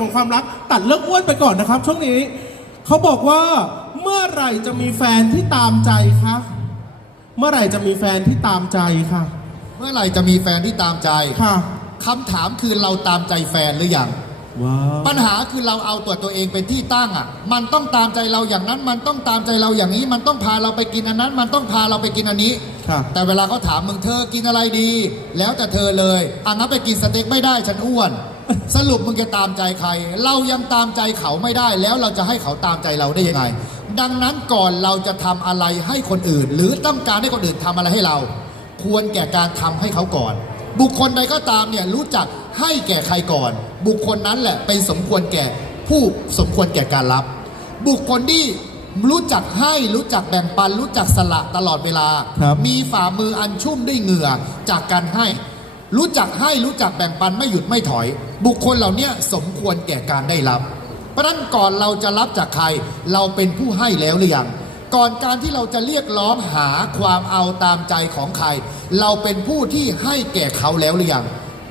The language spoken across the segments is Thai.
ของความรักตัดเรื่องอ้วนไปก่อนนะครับ ช่วงนี้เขาบอกว่าเมื่อไหร่จะมีแฟนที่ตามใจคะเมื่อไหร่จะมีแฟนที่ตามใจค่ะ เมื่อไหร่จะมีแฟนที่ตามใจค่ะคำถามคือเราตามใจแฟนหรือยังว้าวปัญหาคือเราเอาตัวตัวเองเป็นที่ตั้งอะ มันต้องตามใจเราอย่างนั้น มันต้องตามใจเราอย่างนี้ มันต้องพาเราไปกินอันนั้น มันต้องพาเราไปกินอันนี้ค่ะแต่เวลาเขาถามมึงเธอกินอะไรดี แล้วแต่เธอเลยอะงั้นไปกินสเต็กไม่ได้ฉันอ้วน สรุปมึงจะตามใจใคร เรายังตามใจเขาไม่ได้แล้วเราจะให้เขาตามใจเราได้ยังไง ดังนั้นก่อนเราจะทำอะไรให้คนอื่น หรือต้องการให้คนอื่นทำอะไรให้เรา ควรแก่การทำให้เขาก่อน บุคคลใดก็ตามเนี่ยรู้จักให้แก่ใครก่อน บุคคลนั้นแหละเป็นสมควรแก่ผู้สมควรแก่การรับ บุคคลที่รู้จักให้รู้จักแบ่งปัน รู้จักสละตลอดเวลาครับมีฝ่ามืออันชุ่มด้วยเหงื่อจากการให้ รู้จักให้รู้จักแบ่งปันไม่หยุดไม่ถอย บุคคลเหล่านี้สมควรแก่การได้รับ เพราะนั้นก่อนเราจะรับจากใครเราเป็นผู้ให้แล้วหรือยังก่อนการที่เราจะเรียกร้องหาความเอาตามใจของใคร เราเป็นผู้ที่ให้แก่เขาแล้วหรือยัง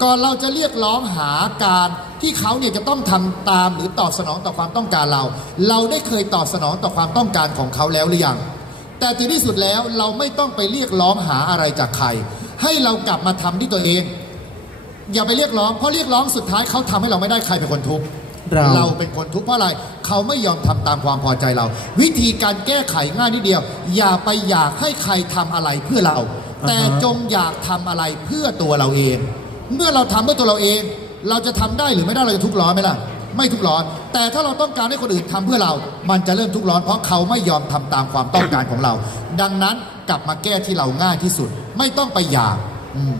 ก่อนเราจะเรียกร้องหาการที่เขาเนี่ยจะต้องทำตามหรือตอบสนองต่อความต้องการเรา เราได้เคยตอบสนองต่อความต้องการของเขาแล้วหรือยังแต่ที่ที่สุดแล้วเราไม่ต้องไปเรียกร้องหาอะไรจากใคร ให้เรากลับมาทำที่ตัวเอง อย่าไปเรียกร้องเพราะเรียกร้องสุดท้ายเขาทำให้เราไม่ได้ใครเป็นคนทุกข์เราเป็นคนทุกข์เพราะอะไร เขาไม่ยอมทำตามความพอใจเรา วิธีการแก้ไขง่ายนิดเดียว อย่าไปอยากให้ใครทำอะไรเพื่อเรา แต่จงอยากทำอะไรเพื่อตัวเราเอง เมื่อเราทำเพื่อตัวเราเอง เราจะทำได้หรือไม่ได้เราจะทุกข์ร้อนไหมล่ะ ไม่ทุกข์ร้อน แต่ถ้าเราต้องการให้คนอื่นทำเพื่อเรา มันจะเริ่มทุกข์ร้อน เพราะเขาไม่ยอมทำตามความต้องการของเรา ดังนั้นกลับมาแก้ที่เราง่ายที่สุด ไม่ต้องไปอยากอืม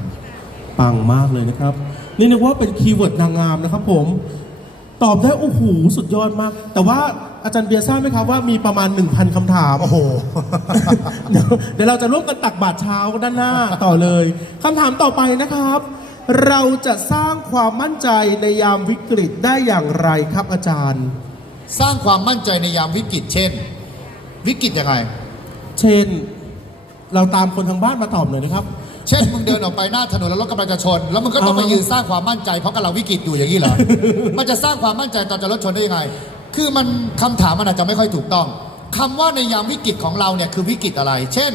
ปังมากเลยนะครับ นี่นึกว่าเป็นคีย์เวิร์ดนางงามนะครับผม ตอบได้โอ้โหสุดยอดมาก แต่ว่าอาจารย์เบียร์ทราบไหมครับว่ามีประมาณ 1,000คำถาม โอ้โห เดี๋ยวเดี๋ยวเราจะร่วมกันตักบาตรเช้าด้านหน้า ต่อเลยคำถามต่อไปนะครับ เราจะสร้างความมั่นใจในยามวิกฤตได้อย่างไรครับอาจารย์ สร้างความมั่นใจในยามวิกฤตเช่น วิกฤตยังไง เช่น เราตามคนทางบ้านมาตอบหน่อยนะครับ เช่นมึงเดินออกไปหน้าถนนแล้วรถกำลังจะชน แล้วมึงก็ต้องไปอ่าฮะยืนสร้างความมั่นใจเพราะกำลังวิกฤตอยู่อย่างนี้เหรอ มันจะสร้างความมั่นใจตอนจะรถชนได้ยังไง คือมันคำถามมันอาจจะไม่ค่อยถูกต้องคำว่าในยามวิกฤตของเราเนี่ยคือวิกฤตอะไร เช่น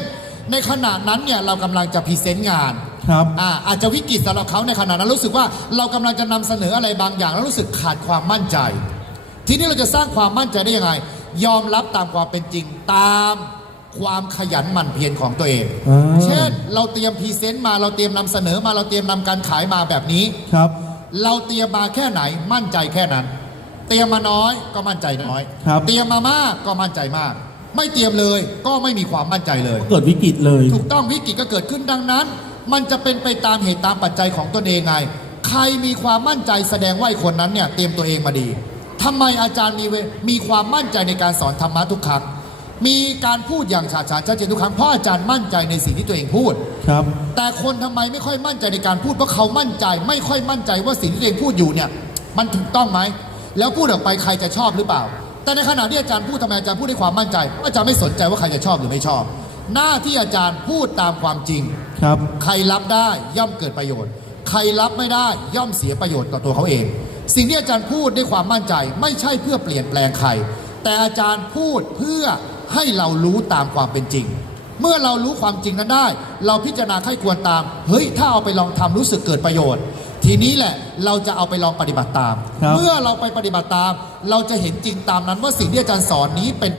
ในขณะนั้นเนี่ยเรากำลังจะพรีเซนต์งานครับอ่าอาจจะวิกฤตสำหรับเขาในขณะนั้นรู้สึกว่าเรากำลังจะนำเสนออะไรบางอย่าง แล้วรู้สึกขาดความมั่นใจ ทีนี้เราจะสร้างความมั่นใจได้ยังไง ยอมรับตามความเป็นจริงตาม ความขยันหมั่นเพียรของตัวเอง อ่า เช่น เราเตรียมพรีเซนต์มาเราเตรียมนำเสนอมาเราเตรียมนำการขายมาแบบนี้ ครับ เราเตรียมมาแค่ไหนมั่นใจแค่นั้น เตรียมมาน้อยก็มั่นใจน้อย ครับ เตรียมมามากก็มั่นใจมาก ไม่เตรียมเลยก็ไม่มีความมั่นใจเลย เกิดวิกฤตเลย ถูกต้องวิกฤตก็เกิดขึ้นดังนั้น มันจะเป็นไปตามเหตุตามปัจจัยของตนเองไง ใครมีความมั่นใจแสดงว่าไอ้คนนั้นเนี่ยเตรียมตัวเองมาดีทำไมอาจารย์มีเวมีความมั่นใจในการสอนธรรมะทุกครั้ง มีการพูดอย่างฉาดฉานชัดเจนทุกครั้งเพราะอาจารย์มั่นใจในสิ่งที่ตัวเองพูด ครับ แต่คนทำไมไม่ค่อยมั่นใจในการพูดเพราะเขามั่นใจ ไม่ค่อยมั่นใจว่าสิ่งที่ตัวเองพูดอยู่เนี่ย มันถูกต้องไหมแล้วพูดออกไปใครจะชอบหรือเปล่า แต่ในขณะที่อาจารย์พูดทำไมอาจารย์พูดด้วยความมั่นใจอาจารย์ไม่สนใจว่าใครจะชอบหรือไม่ชอบ หน้าที่อาจารย์พูดตามความจริง ครับ ใครรับได้ย่อมเกิดประโยชน์ ใครรับไม่ได้ย่อมเสียประโยชน์ต่อตัวเขาเอง สิ่งที่อาจารย์พูดด้วยความมั่นใจ ไม่ใช่เพื่อเปลี่ยนแปลงใคร แต่อาจารย์พูดเพื่อ ให้เรารู้ตามความเป็นจริง เมื่อเรารู้ความจริงนั้นได้ เราพิจารณาใครควรตาม เฮ้ย ถ้าเอาไปลองทำรู้สึกเกิดประโยชน์ ทีนี้แหละเราจะเอาไปลองปฏิบัติตามครับเมื่อเราไปปฏิบัติตาม เราจะเห็นจริงตามนั้นว่าสิ่งที่อาจารย์สอนนี้เป็น